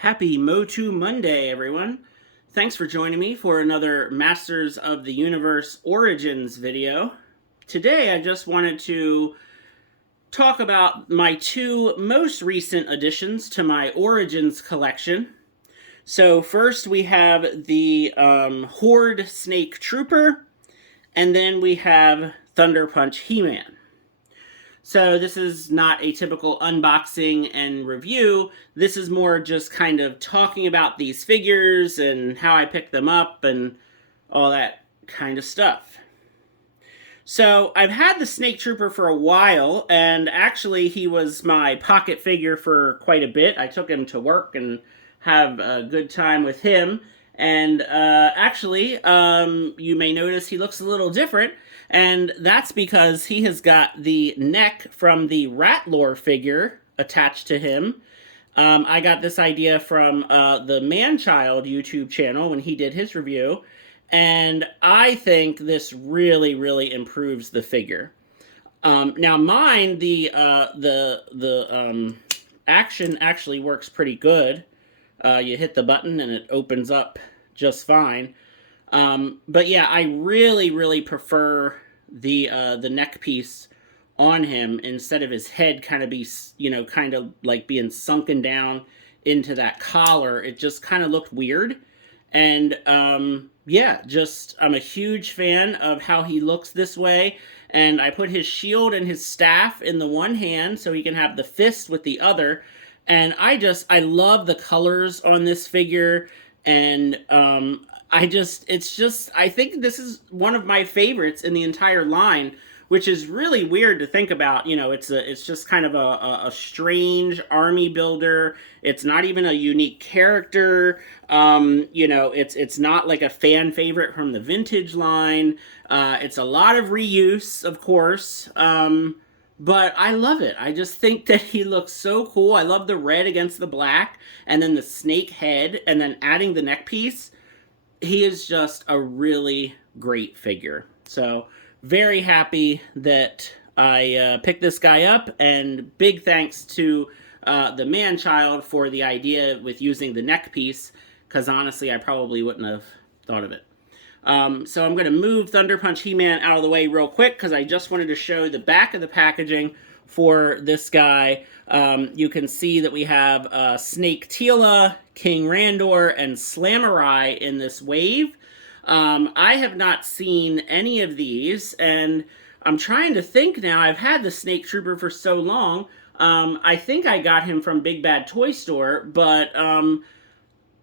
Happy MOTU Monday, everyone. Thanks for joining me for another Masters of the Universe Origins video. Today I just wanted to talk about my two most recent additions to my Origins collection. So first we have the Horde Snake Trooper, and then we have Thunder Punch He-Man. So this is not a typical unboxing and review. This is more just kind of talking about these figures and how I picked them up and all that kind of stuff. So I've had the Snake Trooper for a while, and actually he was my pocket figure for quite a bit. I took him to work and have a good time with him. And actually, you may notice he looks a little different, and that's because he has got the neck from the Ratlore figure attached to him. I got this idea from the Manchild YouTube channel when he did his review, and I think this really, really improves the figure. Now, mine, the action actually works pretty good. You hit the button and it opens up just fine. But yeah, I really, really prefer the neck piece on him instead of his head kind of like being sunken down into that collar. It just kind of looked weird. And yeah, I'm a huge fan of how he looks this way. And I put his shield and his staff in the one hand so he can have the fist with the other. And I love the colors on this figure, and I think this is one of my favorites in the entire line, which is really weird to think about. You know, it's just kind of a strange army builder. It's not even a unique character. You know, it's not like a fan favorite from the vintage line. It's a lot of reuse, of course. But I love it. I just think that he looks so cool. I love the red against the black, and then the snake head, and then adding the neck piece. He is just a really great figure. So, very happy that I picked this guy up, and big thanks to the Manchild for the idea with using the neck piece, because honestly, I probably wouldn't have thought of it. So I'm going to move Thunder Punch He-Man out of the way real quick because I just wanted to show the back of the packaging for this guy. You can see that we have Snake Teela, King Randor, and Slamurai in this wave. I have not seen any of these, and I'm trying to think now. I've had the Snake Trooper for so long. I think I got him from Big Bad Toy Store, but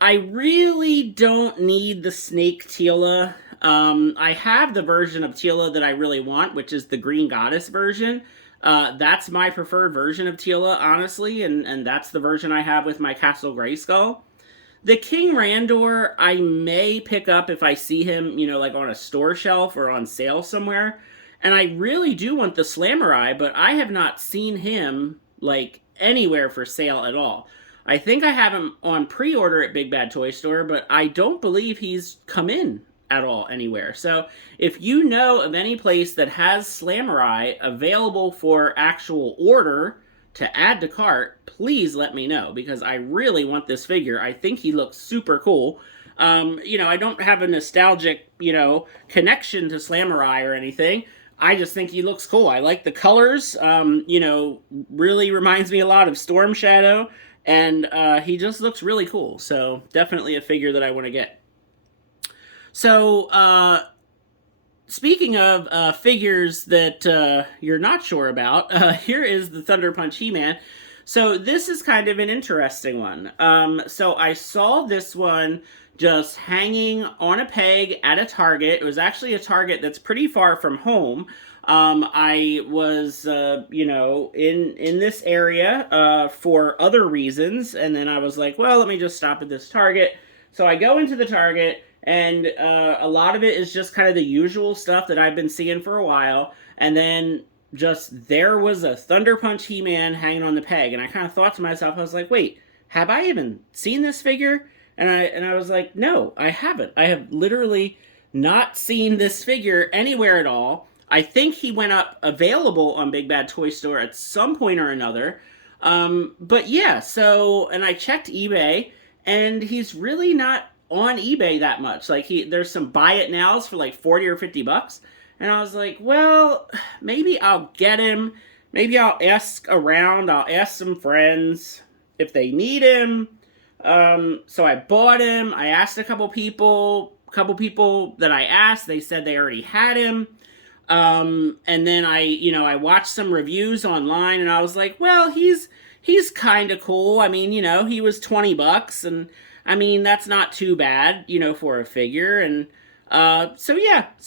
I really don't need the Snake Teela. I have the version of Teela that I really want, which is the Green Goddess version. That's my preferred version of Teela, honestly, and that's the version I have with my Castle Grayskull. The King Randor, I may pick up if I see him, you know, like on a store shelf or on sale somewhere. And I really do want the Slamurai, but I have not seen him, like, anywhere for sale at all. I think I have him on pre-order at Big Bad Toy Store, but I don't believe he's come in at all anywhere. So if you know of any place that has Slamurai available for actual order to add to cart, please let me know, because I really want this figure. I think he looks super cool. You know, I don't have a nostalgic, you know, connection to Slamurai or anything. I just think he looks cool. I like the colors. You know, really reminds me a lot of Storm Shadow. And he just looks really cool. So definitely a figure that I want to get. So speaking of figures that you're not sure about, here is the Thunder Punch He-Man. So this is kind of an interesting one. So I saw this one just hanging on a peg at a Target. It was actually a Target that's pretty far from home. I was, you know, in this area for other reasons, and then I was like, well, let me just stop at this Target. So I go into the Target, and a lot of it is just kind of the usual stuff that I've been seeing for a while, and then just there was a Thunder Punch He-Man hanging on the peg, and I kind of thought to myself, I was like, wait, have I even seen this figure? And I was like, no, I haven't. I have literally not seen this figure anywhere at all. I think he went up available on Big Bad Toy Store at some point or another. But yeah, so, and I checked eBay, and he's really not on eBay that much. Like there's some buy it nows for like 40 or 50 bucks. And I was like, well, maybe I'll get him. Maybe I'll ask around. I'll ask some friends if they need him. So I bought him. I asked a couple people. That I asked, they said they already had him. And then I watched some reviews online, and I was like, well, he's kind of cool. I mean, he was 20 bucks, and I mean, that's not too bad, for a figure. And so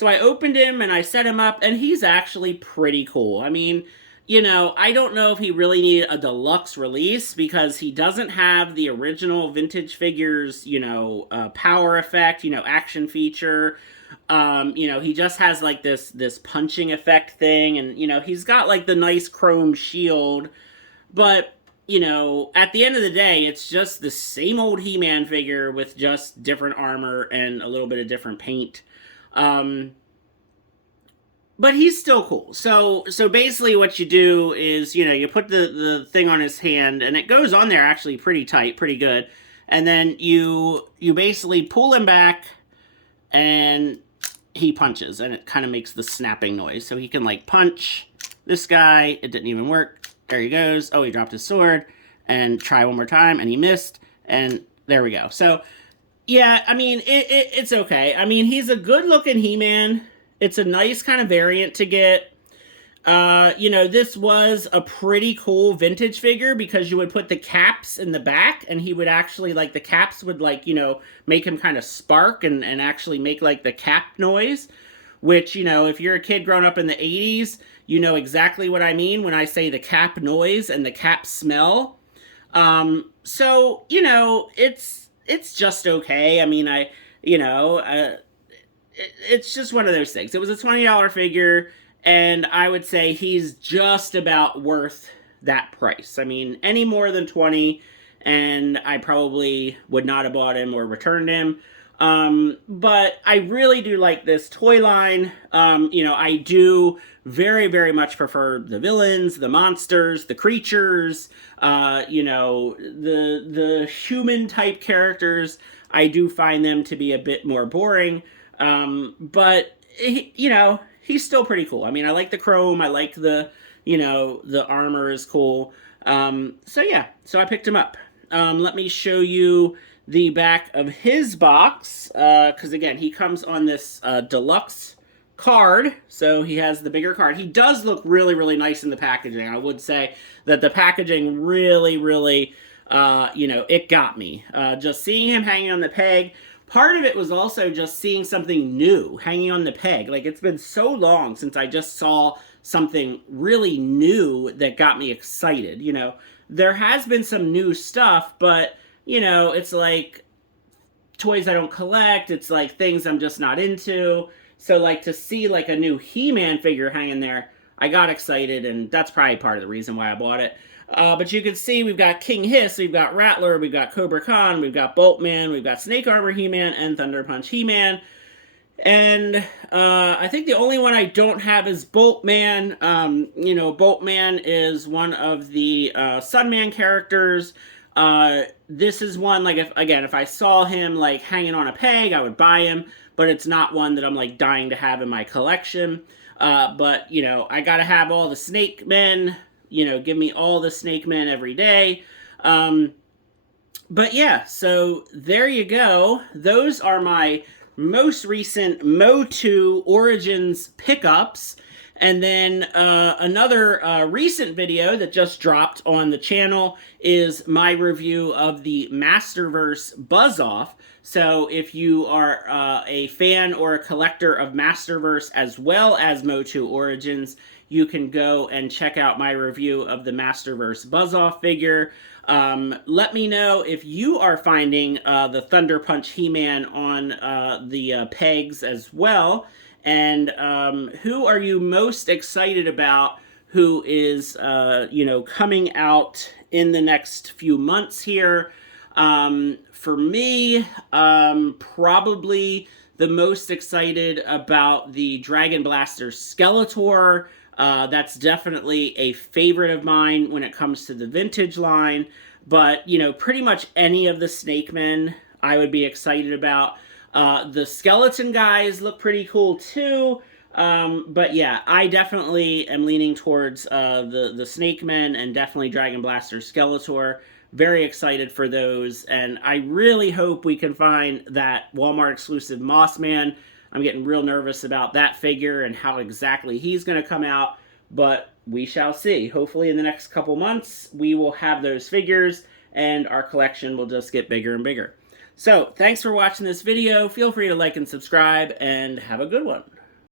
I opened him and I set him up, and he's actually pretty cool. I mean, I don't know if he really needed a deluxe release because he doesn't have the original vintage figures, power effect, action feature. He just has like this punching effect thing, and he's got like the nice chrome shield, but at the end of the day, it's just the same old He-Man figure with just different armor and a little bit of different paint. But he's still cool. So basically what you do is, you put the thing on his hand, and it goes on there actually pretty tight, pretty good. And then you basically pull him back, and he punches, and it kind of makes the snapping noise. So he can like punch this guy. It didn't even work. There he goes. Oh, he dropped his sword. And try one more time, and he missed. And there we go. So, yeah, I mean, it's okay. I mean, he's a good-looking He-Man. It's a nice kind of variant to get. This was a pretty cool vintage figure because you would put the caps in the back, and he would actually, like, the caps would, like, make him kind of spark and actually make, like, the cap noise. Which, if you're a kid growing up in the 80s, you know exactly what I mean when I say the cap noise and the cap smell. So, it's just okay. I mean, it's just one of those things. It was a $20 figure, and I would say he's just about worth that price. I mean, any more than 20, and I probably would not have bought him or returned him. But I really do like this toy line. I do very, very much prefer the villains, the monsters, the creatures, the human type characters. I do find them to be a bit more boring. But he's still pretty cool. I mean, I like the chrome. I like the armor is cool. So I picked him up. Let me show you the back of his box, because again, he comes on this deluxe card, so he has the bigger card. He does look really, really nice in the packaging. I would say that the packaging really, really, it got me. Just seeing him hanging on the peg. Part of it was also just seeing something new hanging on the peg. Like, it's been so long since I just saw something really new that got me excited. There has been some new stuff, but it's like toys I don't collect. It's like things I'm just not into. So like to see like a new He-Man figure hanging there, I got excited, and that's probably part of the reason why I bought it. But you can see we've got King Hiss, we've got Rattler, we've got Cobra Khan, we've got Boltman, we've got Snake Armor He-Man, and Thunder Punch He-Man. And I think the only one I don't have is Boltman. Boltman is one of the Sunman characters. This is one, like, if I saw him, like, hanging on a peg, I would buy him, but it's not one that I'm, like, dying to have in my collection. But, I gotta have all the Snake Men, give me all the Snake Men every day. But yeah, so there you go. Those are my most recent MOTU Origins pickups. And then another recent video that just dropped on the channel is my review of the Masterverse Buzz-Off. So if you are a fan or a collector of Masterverse as well as MOTU Origins, you can go and check out my review of the Masterverse Buzz-Off figure. Let me know if you are finding the Thunder Punch He-Man on the pegs as well. And who are you most excited about who is, coming out in the next few months here? For me, probably the most excited about the Dragon Blaster Skeletor. That's definitely a favorite of mine when it comes to the vintage line. But, you know, pretty much any of the Snake Men I would be excited about. The skeleton guys look pretty cool too. But yeah, I definitely am leaning towards the Snake Men and definitely Dragon Blaster Skeletor. Very excited for those, and I really hope we can find that Walmart exclusive Mossman. I'm getting real nervous about that figure and how exactly he's going to come out, but we shall see. Hopefully in the next couple months we will have those figures and our collection will just get bigger and bigger. So thanks for watching this video. Feel free to like and subscribe, and have a good one.